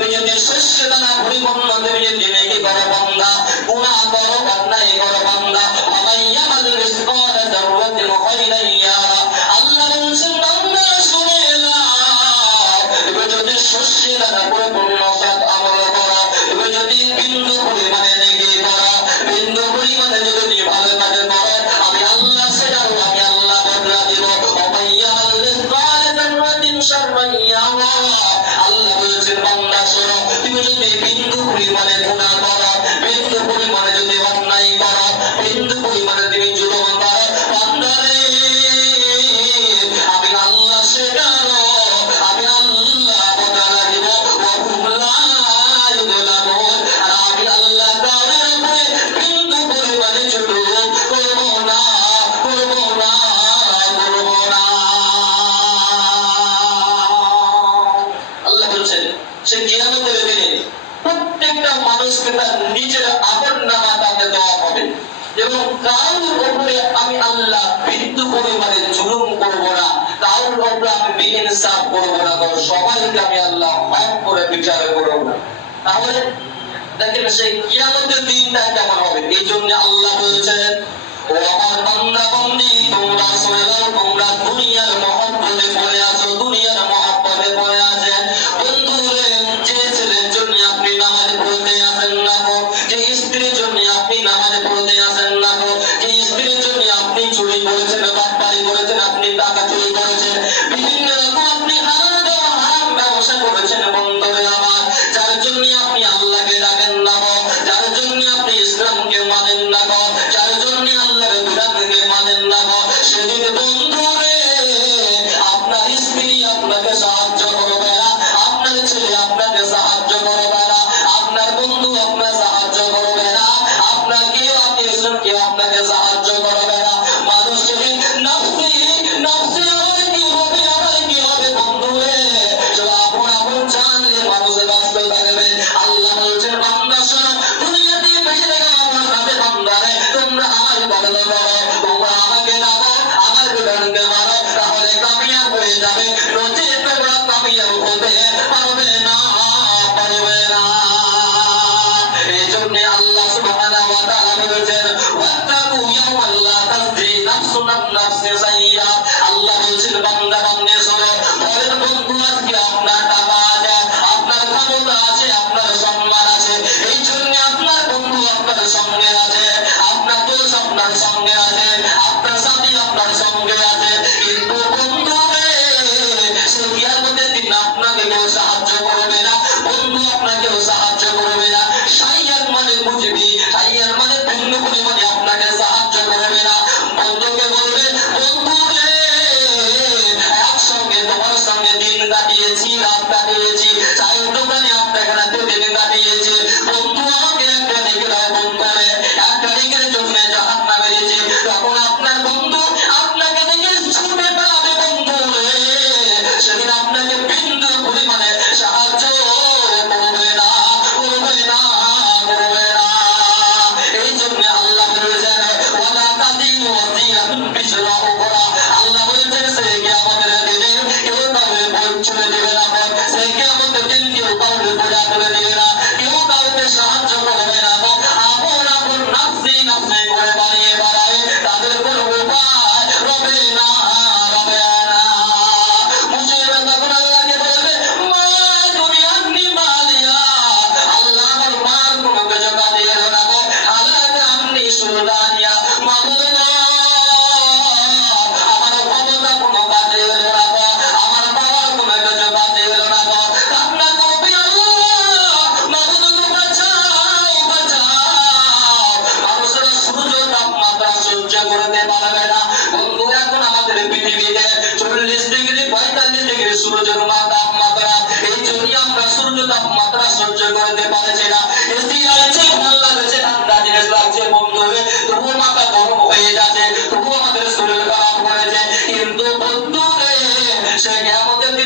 তুমি যদি শ্রেষ্ঠ দানা হরিবন্ধ তুমি যদি বিন্দু খুলি মানে প্রত্যেকটা মানুষকে তার নিজের আপন নামা তাকে দেওয়া হবে। এবং উপরে আমি আল্লাহ বিন্দু পরিমাণে জুলুম করব না উপরে আমি করব না, কারণ সবাইকে আমি আল্লাহ করে, বিচার করব তাহলে দেখেন সেই কিয়ামতের দিনটা কেমন হবে? এই জন্য আল্লাহ বলেছেন ও আমার বান্দা বন্দি তোমরা তোমরা দুনিয়ার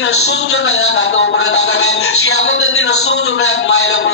দিনের সূর্যটা এক হাতে উপরে তাকাবেন সে আমাদের দিনের সূর্যটা এক মাইল উপরে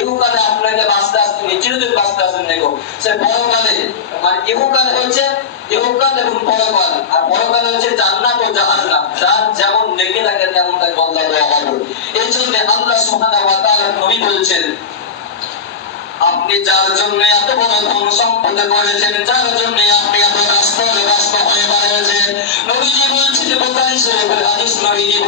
ইহুকালে আপনাকে বাঁচতে আসতে চিরদিন বাঁচতে দেখো সে পরকালে মানে হচ্ছে ইহুকাল এবং পরকাল আর হচ্ছে জান্নাত ও জাহান্নাম। যার যেমন নেকি তেমন বদলা দেওয়া হবে এই জন্য আল্লাহ সুবহানাহু ওয়া তাআলা নবী বলছেন, আপনি যার জন্য এত বড় ধন সম্পদ করেছেন, যার জন্য আপনি এত রাস্তায় রাস্তা হয়ে বাড়িয়েছেন নবীজি বলছেন শরীফের হাদিস নবীজি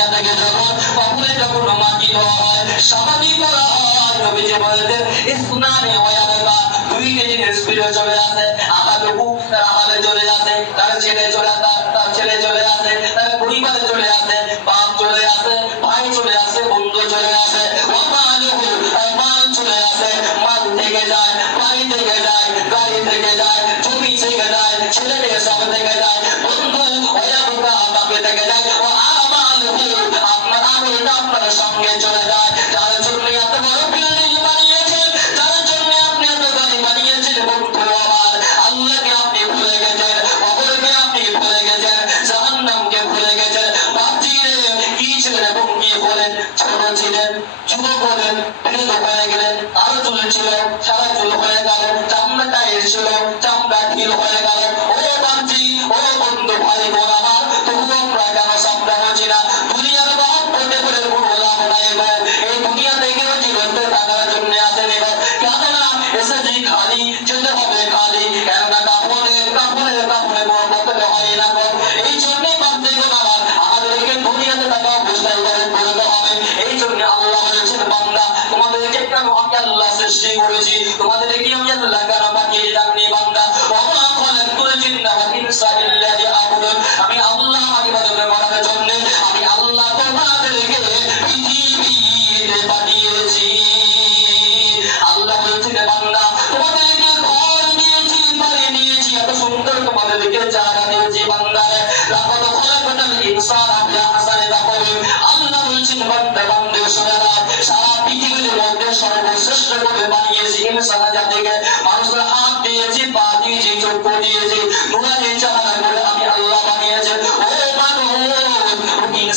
মাইয়া থেকে যখন কবরে যখন দেওয়া হয় সমাধি করা হয়, নবীজি বলতেন ইসনানে ওয়ালাকা দুই জিনিস ফিরে চলে আসে। আহালুহু তার আমাদের চলে আসে, তার ছেলে চলে তার ছেলে চলে আসে, তার পরিবারে চলে আসে।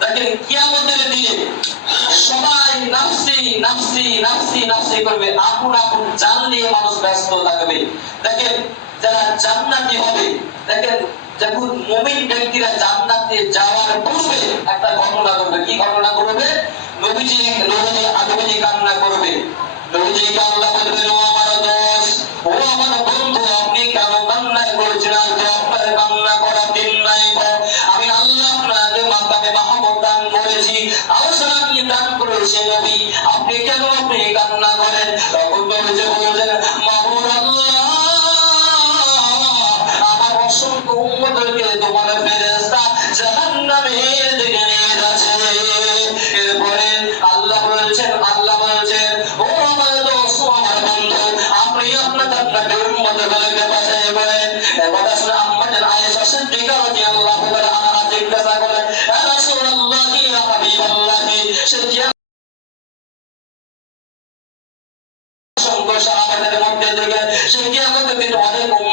দেখেন কিয়ামতের দিনে সবাই নাফসি নাফসি নাফসি নাফসি করবে। আপন আপন জান নিয়ে মানুষ ব্যস্ত থাকবে। যারা জান্নাতি হবে যখন মুমিন ব্যক্তিরা জান্নাতে যাওয়ার পূর্বে একটা ঘটনা করবে কি ঘটনা করবে নবীজি নবীজি আদবীজি কান্না করবে। নবীজি আল্লাহ বলবেন কান্না সাহাবাদের মধ্যে থেকে সে কি আমাদের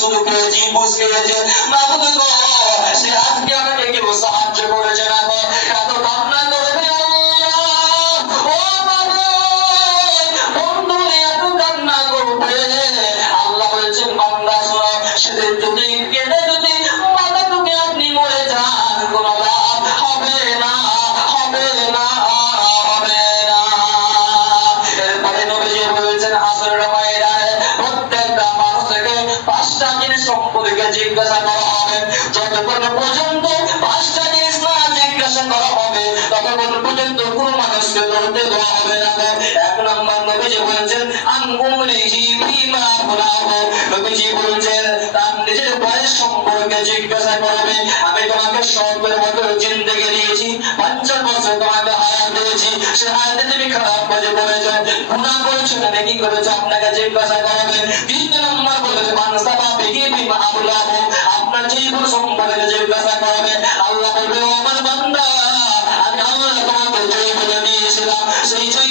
করেছি পেয়েছি খেয়েছি ঘুষ লড়তে দেওয়া হবে না এক নম্বর নবীজি বলেছেন আঙ্গুলিহি ফিমা ফুলাহু নবীজি বলেছেন সম্পর্কে জিজ্ঞাসা করবে।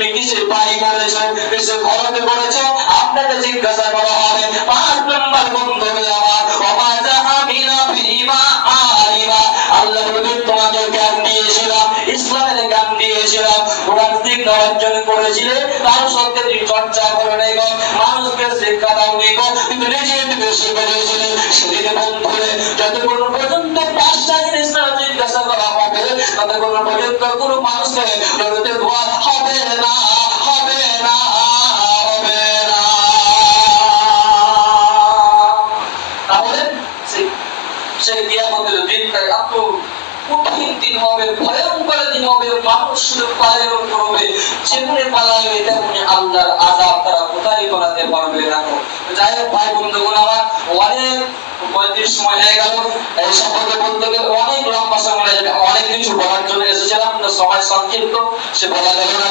সেই মাল তুমি কিসে বাড়ি করেছ? কিসে ঘরতে করেছ? আপনাকে জিজ্ঞাসা করা হবে, পাঁচ নম্বর বন্ধু আমার অবাজা আমিনা ফিমা আলিমা। আল্লাহ বলবেন তোমাকে জ্ঞান দিয়েছিলাম, ইসলামের জ্ঞান দিয়েছিলাম। কোরআন শিক্ষা অর্জন করেছিলে তার সত্ত্বে তুমি চর্চা করে নাই মানুষকে শিক্ষা দাও নি গো নিজে তুমি শিখে দিয়েছিলে। সেদিন বন্ধুরে, যতক্ষণ পর্যন্ত পাঁচটা জিনিস জিজ্ঞাসা করা হবে, ততক্ষণ পর্যন্ত কোনো মানুষকে জগতে ধোয়া যেমনি পালাবে তেমনি আল্লাহর আজাব তারা কোথায় করাতে পারবে না যাই হোক ভাই, বন্ধুগণ আমার অনেক পঁয়ত্রিশ সময় হয়ে গেল, এই সম্পর্কে বলতে গেলে অনেক লম্বা সময় অনেক কিছু বলার জন্য এসেছিলাম সময় সংক্ষিপ্ত, সে বলা গেল না